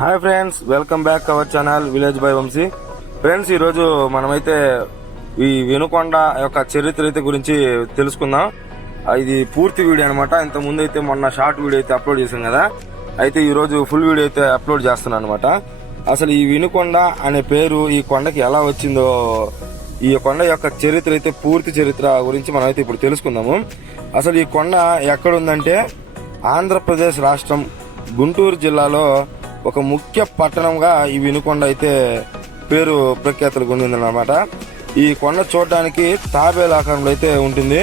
Hi friends, welcome back our channel village by Vamshi. Friends, ఈ రోజు మనమైతే ఈ వినుకొండ యొక్క చరిత్ర గురించి తెలుసుకుందాం. ఇది పూర్తి వీడియో అనమాట. ఇంత ముందు అయితే మొన్న షార్ట్ వీడియో అయితే అప్లోడ్ చేశాం కదా, అయితే ఈ రోజు ఫుల్ వీడియో అయితే అప్లోడ్ చేస్తున్నాను అనమాట. అసలు ఈ వినుకొండ అనే పేరు ఈ కొండకి ఎలా వచ్చిందో, ఈ కొండ యొక్క చరిత్ర అయితే పూర్తి చరిత్ర గురించి మనమైతే ఇప్పుడు తెలుసుకుందాము. అసలు ఈ కొండ ఎక్కడుందంటే ఆంధ్రప్రదేశ్ రాష్ట్రం గుంటూరు జిల్లాలో ఒక ముఖ్య పట్టణంగా ఈ వినుకొండ అయితే పేరు ప్రఖ్యాతులు పొందిందన్నమాట. ఈ కొండ చూడడానికి తాబేలు ఆకారంలో అయితే ఉంటుంది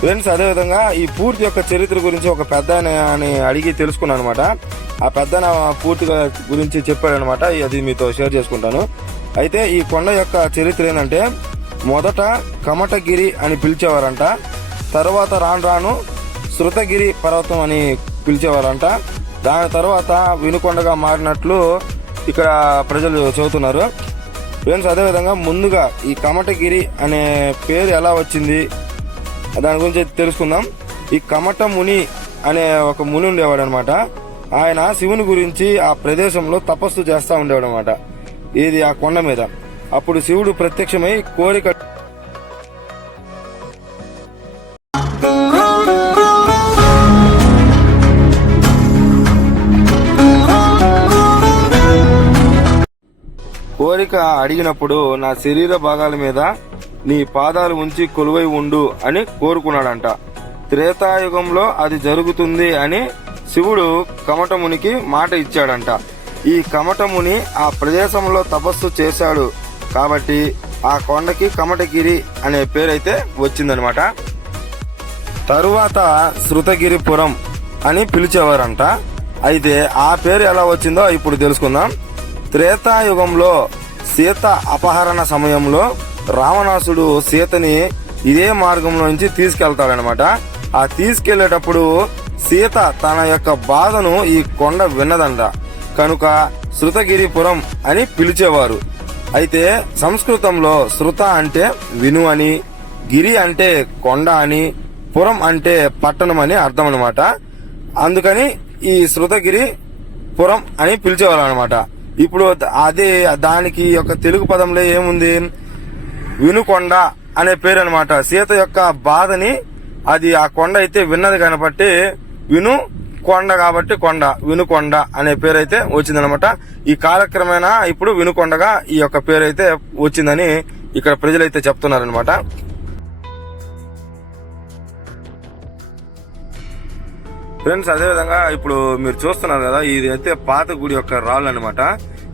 ఫ్రెండ్స్. అదేవిధంగా ఈ పూర్తి యొక్క చరిత్ర గురించి ఒక పెద్ద అని అడిగి తెలుసుకున్నాను అనమాట. ఆ పెద్ద పూర్తిగా గురించి చెప్పాడనమాట. అది మీతో షేర్ చేసుకుంటాను. అయితే ఈ కొండ యొక్క చరిత్ర ఏంటంటే, మొదట కమటగిరి అని పిలిచేవారంట. తర్వాత రాను శృతగిరి పర్వతం అని పిలిచేవారంట. దాని తర్వాత వినుకొండగా మారినట్లు ఇక్కడ ప్రజలు చెబుతున్నారు ఫ్రెండ్స్. అదేవిధంగా ముందుగా ఈ కమటగిరి అనే పేరు ఎలా వచ్చింది దాని గురించి తెలుసుకుందాం. ఈ కమట ముని అనే ఒక ముని ఉండేవాడు అనమాట. ఆయన శివుని గురించి ఆ ప్రదేశంలో తపస్సు చేస్తూ ఉండేవాడు అనమాట. ఇది ఆ కొండ మీద. అప్పుడు శివుడు ప్రత్యక్షమై కోరిక అడిగినప్పుడు నా శరీర భాగాల మీద నీ పాదాలు ఉంచి కొలువై ఉండు అని కోరుకున్నాడంట. త్రేతాయుగంలో అది జరుగుతుంది అని శివుడు కమటమునికి మాట ఇచ్చాడంట. ఈ కమటముని ఆ ప్రదేశంలో తపస్సు చేశాడు కాబట్టి ఆ కొండకి కమటగిరి అనే పేరైతే వచ్చిందనమాట. తరువాత శృతగిరిపురం అని పిలిచేవారంట. అయితే ఆ పేరు ఎలా వచ్చిందో ఇప్పుడు తెలుసుకుందాం. త్రేతాయుగంలో సీత అపహరణ సమయంలో రావణాసుడు సీతని ఇదే మార్గంలో నుంచి తీసుకెళ్తాడనమాట. ఆ తీసుకెళ్లేటప్పుడు సీత తన యొక్క బాధను ఈ కొండ విన్నదంట. కనుక శృతగిరిపురం అని పిలిచేవారు. అయితే సంస్కృతంలో శృత అంటే విను అని, గిరి అంటే కొండ అని, పురం అంటే పట్టణం అని అర్థం అనమాట. అందుకని ఈ శృతగిరి పురం అని పిలిచేవారు అనమాట. ఇప్పుడు అదే దానికి యొక్క తెలుగు పదంలో ఏముంది, వినుకొండ అనే పేరు అనమాట. సీత యొక్క బాధని అది ఆ కొండ అయితే విన్నది కాబట్టి విను కొండ కాబట్టి కొండ, వినుకొండ అనే పేరు అయితే వచ్చిందనమాట. ఈ కాలక్రమేణా ఇప్పుడు వినుకొండగా ఈ యొక్క పేరు అయితే వచ్చిందని ఇక్కడ ప్రజలైతే చెప్తున్నారనమాట. ఫ్రెండ్స్, అదేవిధంగా ఇప్పుడు మీరు చూస్తున్నారు కదా, ఇది అయితే పాత గుడి యొక్క రాళ్ళు అనమాట.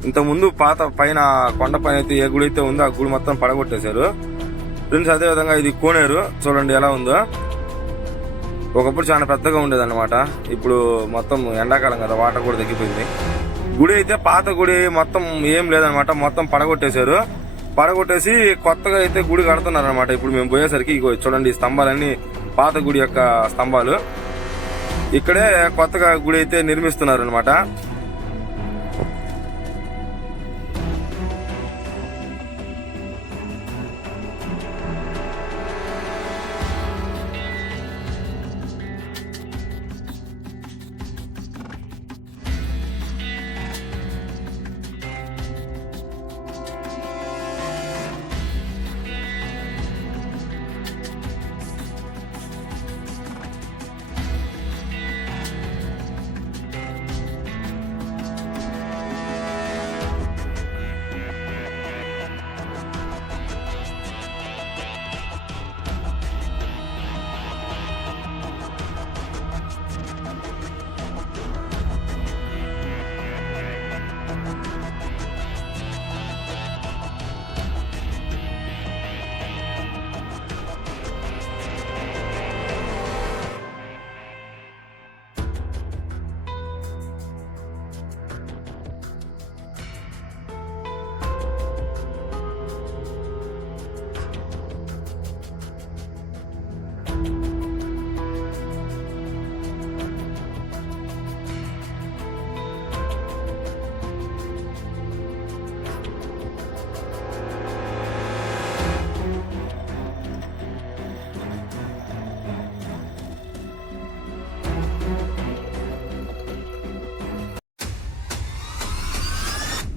ఇంత ముందు పాత పైన కొండ పైన అయితే ఏ గుడి అయితే ఉందో ఆ గుడి మొత్తం పడగొట్టేశారు ఫ్రెండ్స్. అదేవిధంగా ఇది కోనేరు చూడండి ఎలా ఉందో. ఒకప్పుడు చాలా పెద్దగా ఉండేది అనమాట. ఇప్పుడు మొత్తం ఎండాకాలం కదా, వాటర్ కూడా తగ్గిపోయింది. గుడి అయితే పాత గుడి మొత్తం ఏం లేదనమాట, మొత్తం పడగొట్టేశారు. పడగొట్టేసి కొత్తగా అయితే గుడి కడుతున్నారు అనమాట. ఇప్పుడు మేము పోయేసరికి ఇగో చూడండి, ఈ స్తంభాలన్నీ పాత గుడి యొక్క స్తంభాలు. ఇక్కడే కొత్తగా గుడి అయితే నిర్మిస్తున్నారు అనమాట.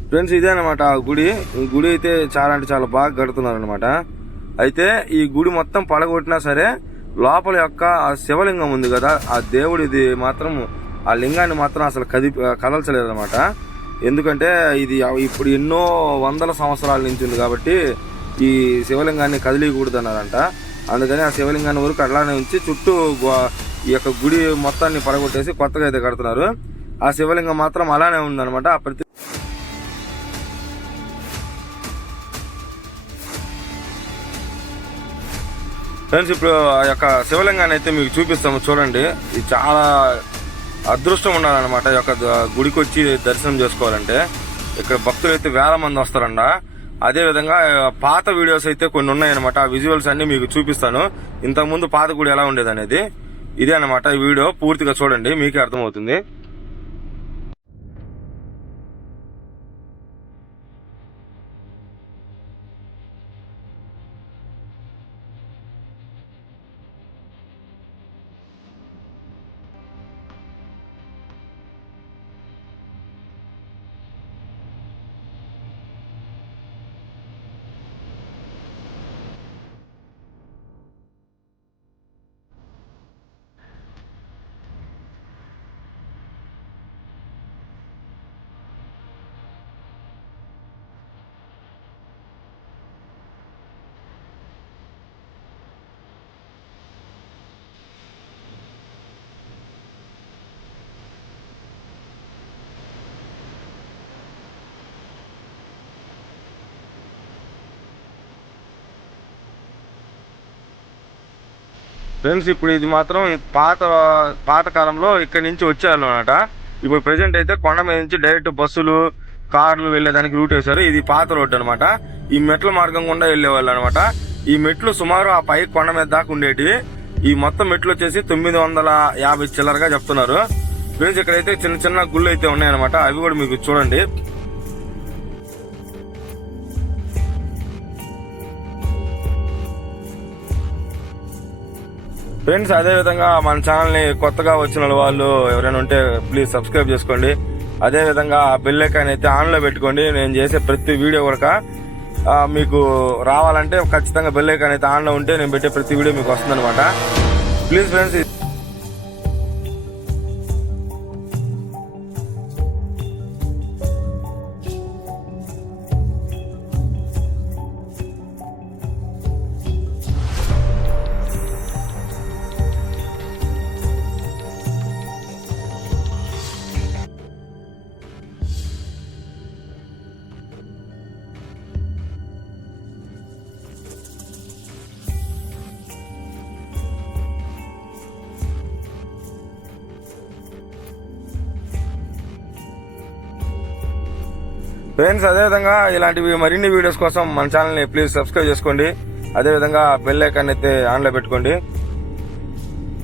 ఫ్రెండ్స్ ఇదే అనమాట ఆ గుడి. ఈ గుడి అయితే చాలా అంటే చాలా బాగా కడుతున్నారు అనమాట. అయితే ఈ గుడి మొత్తం పడగొట్టినా సరే లోపల యొక్క ఆ శివలింగం ఉంది కదా, ఆ దేవుడిది మాత్రం ఆ లింగాన్ని మాత్రం అసలు కదల్చలేదు అనమాట. ఎందుకంటే ఇది ఇప్పుడు ఎన్నో వందల సంవత్సరాల నుంచి ఉంది కాబట్టి ఈ శివలింగాన్ని కదిలియకూడదు అన్నారంట. అందుకని ఆ శివలింగాన్ని వరకు అట్లానే ఉంచి చుట్టూ ఈ యొక్క గుడి మొత్తాన్ని పడగొట్టేసి కొత్తగా అయితే కడుతున్నారు. ఆ శివలింగం మాత్రం అలానే ఉందన్నమాట. ఫ్రెండ్స్ ఇప్పుడు ఆ యొక్క శివలింగాన్ని అయితే మీకు చూపిస్తాము చూడండి. ఇది చాలా అదృష్టం ఉండాలన్నమాట ఈ యొక్క గుడికి వచ్చి దర్శనం చేసుకోవాలంటే. ఇక్కడ భక్తులు అయితే వేల మంది వస్తారంట. అదే విధంగా పాత వీడియోస్ అయితే కొన్ని ఉన్నాయన్నమాట. ఆ విజువల్స్ అన్ని మీకు చూపిస్తాను. ఇంతకు ముందు పాత గుడి ఎలా ఉండేది అనేది. ఇదే అన్నమాట ఈ వీడియో పూర్తిగా చూడండి, మీకే అర్థమవుతుంది. ఫ్రెండ్స్ ఇప్పుడు ఇది మాత్రం పాత కాలంలో ఇక్కడి నుంచి వచ్చేవాళ్ళు అనమాట. ఇప్పుడు ప్రెసెంట్ అయితే కొండ మీద నుంచి డైరెక్ట్ బస్సులు కార్లు వెళ్లేదానికి రూట్ వేశారు. ఇది పాత రోడ్డు అనమాట. ఈ మెట్ల మార్గం గుండా వెళ్లేవాళ్ళు అనమాట. ఈ మెట్లు సుమారు ఆ పై కొండ మీద దాకా ఉండేటి. ఈ మొత్తం మెట్లు వచ్చేసి 950 చిల్లరగా చెప్తున్నారు. ఫ్రెండ్స్ ఇక్కడైతే చిన్న చిన్న గుళ్ళు అయితే ఉన్నాయన్నమాట. అవి కూడా మీకు చూడండి. ఫ్రెండ్స్ అదే విధంగా మన ఛానల్ ని కొత్తగా వచ్చిన వాళ్ళు ఎవరైనా ఉంటే ప్లీజ్ సబ్స్క్రైబ్ చేసుకోండి. అదే విధంగా బెల్ ఐకాన్ అయితే ఆన్ లో పెట్టుకోండి. నేను చేసే ప్రతి వీడియో కూడా మీకు రావాలంటే ఖచ్చితంగా బెల్ ఐకాన్ అయితే ఆన్ లో ఉంటే నేను పెట్టే ప్రతి వీడియో మీకు వస్తుంది అనమాట. ప్లీజ్ ఫ్రెండ్స్ అదేవిధంగా ఇలాంటివి మరిన్ని వీడియోస్ కోసం మన ఛానల్ ని ప్లీజ్ సబ్స్క్రైబ్ చేసుకోండి. అదేవిధంగా బెల్ ఐకాన్ అయితే ఆన్ లో పెట్టుకోండి.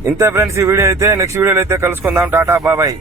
ఇంతే ఫ్రెండ్స్ ఈ వీడియో అయితే. నెక్స్ట్ వీడియోలో అయితే కలుసుకుందాం. టాటా బాబాయ్.